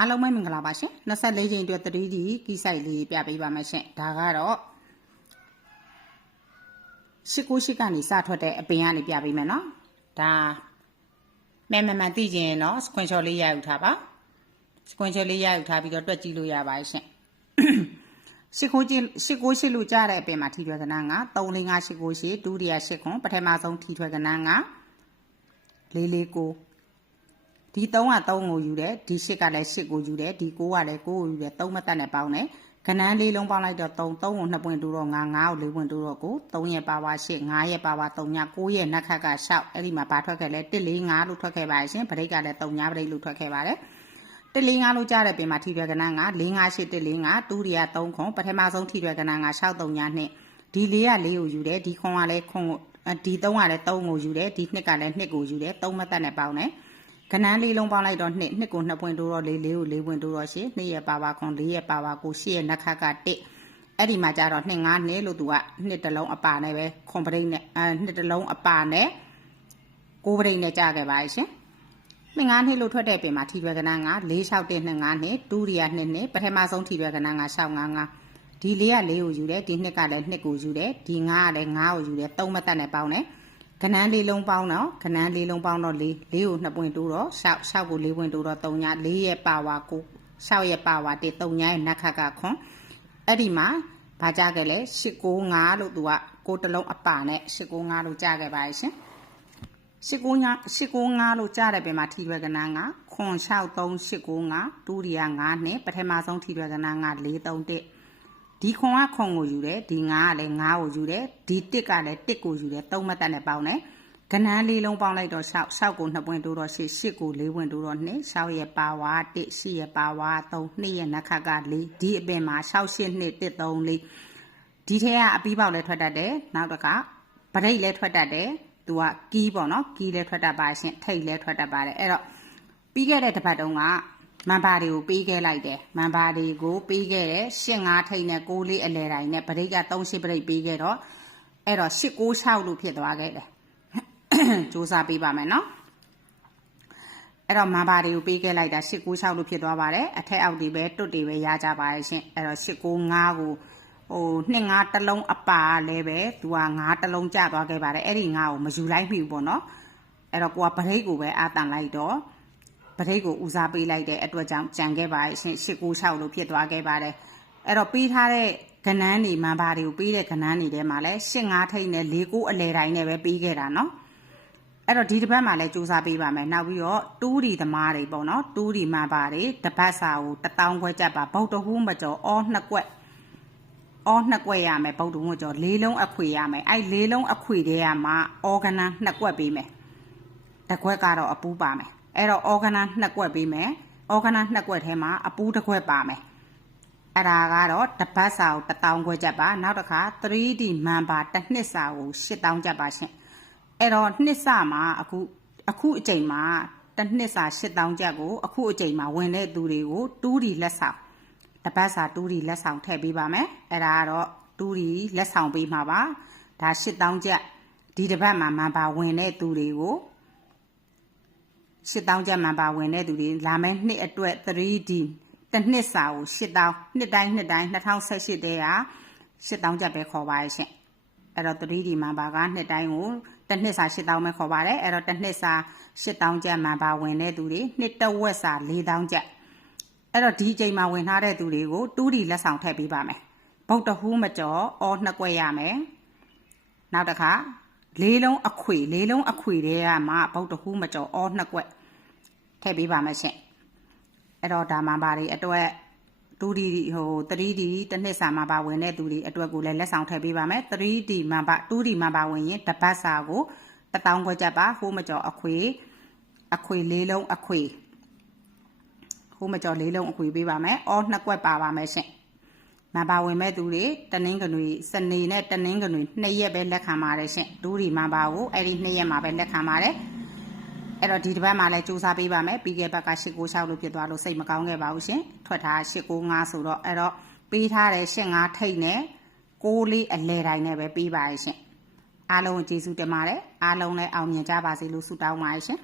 အားလုံးပဲမင်္ဂလာပါရှင်24ချိန်အတွက်3D ကီးဆိုင်လေးပြပေးပါမယ်ရှင်ဒါကတော့89ကနေစထွက်တဲ့အပင်ကနေပြပေးမယ်နော်ဒါမှန်သိကျင်နော် screenshot လေးရယူထားပါ screenshot လေးရယူထားပြီးတော့တွက်ကြည့်လို့ရပါတယ်ရှင်89လို့ကြားတဲ့အပင်မှာထီထွဲကဏ္ဍက34589ဒုတိယ8ခွန်ပထမဆုံးထီထွဲကဏ္ဍက449ဒီ3က3ကိုယူတယ်ဒီ8ကလည်း8ကိုယူတယ်ဒီ9ကလည်း9ကိုယူတယ်3မတက်နဲ့ပေါင်းတယ်ကဏ္ဍလေးလုံးပေါင်းလိုက်တော့3ကို2ပွင့်တိုးတော့5 5ကို4ပွင့်တိုးတော့9 3ရဲ့ပါဝါ8 5ရဲ့ပါဝါ3ည9ရဲ့နက်ခတ်က6အဲ့ဒီမှာဘာထွက်ခဲ့လဲ145လို့ထွက်ခဲ့ပါရှင်ဗရိတ်ကလည်း3ညဗရိတ်လို့ထွက်ခဲ့ပါတယ်145လို့ကြားတဲ့ပြင်မှာထီထွဲကဏ္ဍက458 145ဒုတိယ3ခွန်ပထမဆုံးထီထွဲကဏ္ဍက63ည2ဒီ4က4ကိုယူတယ်ဒီခွန်ကလည်းခွန်ဒီ3ကလည်း3ကိုယူတယ်ဒီ2ကလည်း2ကိုယူတယ်3မတက်နဲ့ပေါင်းတယ်ကဏ္ဍလေးလုံးပေါင်းလိုက်တော့2ကို2ပွင့်တိုးတော့4 4ကို4ပွင့်တိုးတော့8 2ရဲ့ပါဝါခွန်4ရဲ့ပါဝါ9 8ရဲ့နက်ခတ်က1အဲ့ဒီမှာကျတော့2 5 2လို့သူက2တစ်လုံးအပါနဲ့ပဲခွန်ပရိတ်နဲ့2တစ်လုံးအပါနဲ့9ပရိတ်နဲ့ကြားခဲ့ပါရှင်2 5 2လို့ထွက်တဲ့ပြင်မှာထီထွဲကဏ္ဍက4 6 1 2 5 2ဒုတိယ2 2ပထမဆုံးထီထွဲကဏ္ဍက6 5 5ဒီ4က4ကိုယူတယ်ဒီ2ကလည်း2ကိုယူတယ်ဒီ5ကလည်း5ကိုယူတယ်3မတက်နဲ့ပေါင်းတယ်ကဏ္ဍလေးလုံးပေါင်းတော့ကဏ္ဍလေးလုံးပေါင်းတော့4ကို2ပွင့်တိုးတော့6ကို4ပွင့်တိုးတော့3ည4ရဲ့ပါဝါ9 6ရဲ့ပါဝါ1 3ညရဲ့နက်ခတ်ကခွန်အဲ့ဒီမှာဘာကြခဲ့လဲ895လို့သူကကိုတလုံးအပါနဲ့895လို့ကြားခဲ့ပါရဲ့ရှင်895လို့ကြားတဲ့ပြင်မှာထီထွဲကဏ္ဍကခွန်63895ဒုတိယ9နဲ့ပထမဆုံးထီထွဲကဏ္ဍက431ဒီခွန်ကခွန်ကိုယူတယ်ဒီ9ကလည်း9ကိုယူတယ်ဒီ1ကလည်း1ကိုယူတယ်3မတက်နဲ့ပေါင်းတယ်ကဏ္ဍလေးလုံးပေါင်းလိုက်တော့6ကို2ပွင့်တိုးတော့8ကို4ပွင့်တိုးတော့2 6ရဲ့ပါဝါ1 8ရဲ့ပါဝါ3 2ရဲ့နက်ခတ်က4ဒီအပင်မှာ6 8 2 1 3 4ဒီထဲကအပီးပေါက်လည်းထွက်တတ်တယ်နောက်တစ်ခါပရိတ်လည်းထွက်တတ်တယ်သူကကီးပေါ့နော်ကီးလည်းထွက်တတ်ပါရှင်ထိတ်လည်းထွက်တတ်ပါတယ်အဲ့တော့ပြီးခဲ့တဲ့တစ်ပတ်တုန်းကမန်ပါတွေကိုပေးခဲ့လိုက်တယ်မန်ပါတွေကိုပေးခဲ့တယ်8 5ထိတ်နဲ့6 4အလဲတိုင်းနဲ့ပရိတ်က3 8ပရိတ်ပေးခဲ့တော့အဲ့တော့8 9 6လို့ဖြစ်သွားခဲ့တယ်စူးစမ်းပေးပါမယ်နော်အဲ့တော့မန်ပါတွေကိုပေးခဲ့လိုက်တာ8 9 6လို့ဖြစ်သွားပါတယ်အထက်အောက်တွေပဲတွတ်တွေပဲရကြပါရဲ့ရှင်အဲ့တော့8 9 5ကို2 5တစ်လုံးအပါလည်းပဲသူက5တစ်လုံးကျသွားခဲ့ပါတယ်အဲ့ဒီ5ကိုမယူလိုက်မိဘူးပေါ့နော်အဲ့တော့ကိုကပရိတ်ကိုပဲအာတန်လိုက်တော့ပရိတ်ကိုဦးစားပေးလိုက်တဲ့အတွက်ကြောင့်ကြံခဲ့ပါရှင်8 9 6လို့ဖြစ်သွားခဲ့ပါတယ်အဲ့တော့ပေးထားတဲ့ကဏ္ဍနေမန်ပါတွေကိုပေးတဲ့ကဏ္ဍနေထဲမှာလဲ8 5ထိတ်နဲ့4 9အလဲတိုင်းနဲ့ပဲပေးခဲ့တာနော်အဲ့တော့ဒီတစ်ပတ်မှာလဲစူးစမ်းပေးပါမယ်နောက်ပြီးတော့2Dသမားတွေပေါ့နော်2Dမန်ပါတွေတစ်ပတ်စာကို1000ခွဲကြက်ပါဗုဒ္ဓဟူးမကျော်အော2ကွက်2ကွက်ရမယ်ဗုဒ္ဓဟူးမကျော်4လုံးအခွေရမယ်အဲ့4လုံးအခွေထဲမှာအော်ဂနန်2ကွက်ပေးမယ်တစ်ခွက်ကတော့အပူးပါမယ်အဲ့တော့အော်ဂနာ2ကွက်ပေးမယ်အော်ဂနာ2ကွက်ထဲမှာအပူးတစ်ခွက်ပါမယ်အဲ့ဒါကတော့တပတ်စာကို1000ခွက်ကြက်ပါနောက်တစ်ခါ 3D မန်ပါတစ်နှစ်စာကို8000ကြက်ပါရှင်အဲ့တော့နှစ်စာမှာအခုအချိန်မှာတစ်နှစ်စာ8000ကြက်ကိုအခုအချိန်မှာဝင်တဲ့သူတွေကို 2D လက်ဆောင်တပတ်စာ 2D လက်ဆောင်ထည့်ပေးပါမယ်အဲ့ဒါကတော့ 2D လက်ဆောင်ပေးမှာပါဒါ8000ကြက်ဒီတစ်ပတ်မှာမန်ပါဝင်တဲ့သူတွေကို8000ကျပ်မှန်ပါဝင်တဲ့သူတွေလာမယ့်နှစ်အတွက် 3D တစ်နှစ်စာကို8000နှစ်တိုင်း2018တဲက8000ကျပ်ပဲခေါ်ပါရဲ့ရှင်အဲ့တော့ 3D မှန်ပါကနှစ်တိုင်းကိုတစ်နှစ်စာ8000ပဲခေါ်ပါတယ်အဲ့တော့တစ်နှစ်စာ8000ကျပ်မှန်ပါဝင်တဲ့သူတွေနှစ်တဝက်စာ4000ကျပ်အဲ့တော့ဒီအချိန်မှာဝင်ထားတဲ့သူတွေကို 2D လက်ဆောင်ထည့်ပေးပါမယ်ဗုဒ္ဓဟူးမကျော်အော်2ကွက်ရမယ်နောက်တစ်ခါ4လုံးအခွေတွေကမှဗုဒ္ဓဟူးမကျော်အော်2ကွက်ထည့်ပေးပါမယ်ရှင်အဲ့တော့ဒါမှပါတွေအတွက် 2D 3D တစ်နှစ်စာမှပါဝင်တဲ့သူတွေအတွက်ကိုလည်းလက်ဆောင်ထည့်ပေးပါမယ် 3D မှပါ 2D မှပါဝင်ရင်တပတ်စာကို1000ခွဲကြက်ပါဟိုးမကျော်အခွေ4လုံးအခွေဟိုးမကျော်4လုံးအခွေပေးပါမယ်အော်2ကွက်ပါပါမယ်ရှင်မပါဝင်မဲ့သူတွေတနင်္ဂနွေစနေနဲ့တနင်္ဂနွေ2ရက်ပဲလက်ခံပါတယ်ရှင်2D မှပါကိုအဲ့ဒီ2ရက်မှာပဲလက်ခံပါတယ်အဲ့တော့ဒီတစ်ပတ်မှာလည်းစူးစမ်းပေးပါမယ်ပြီးခဲ့ဘက်က896လို့ဖြစ်သွားလို့စိတ်မကောင်းခဲ့ပါဘူးရှင်ထွက်ထား895ဆိုတော့အဲ့တော့ပေးထားတဲ့85ထိတ်နဲ့6 4အလဲတိုင်းနဲ့ပဲပေးပါရဲ့ရှင်အားလုံးကျေးဇူးတင်ပါတယ်အားလုံးလည်းအောင်မြင်ကြပါစေလို့ဆုတောင်းပါရဲ့ရှင်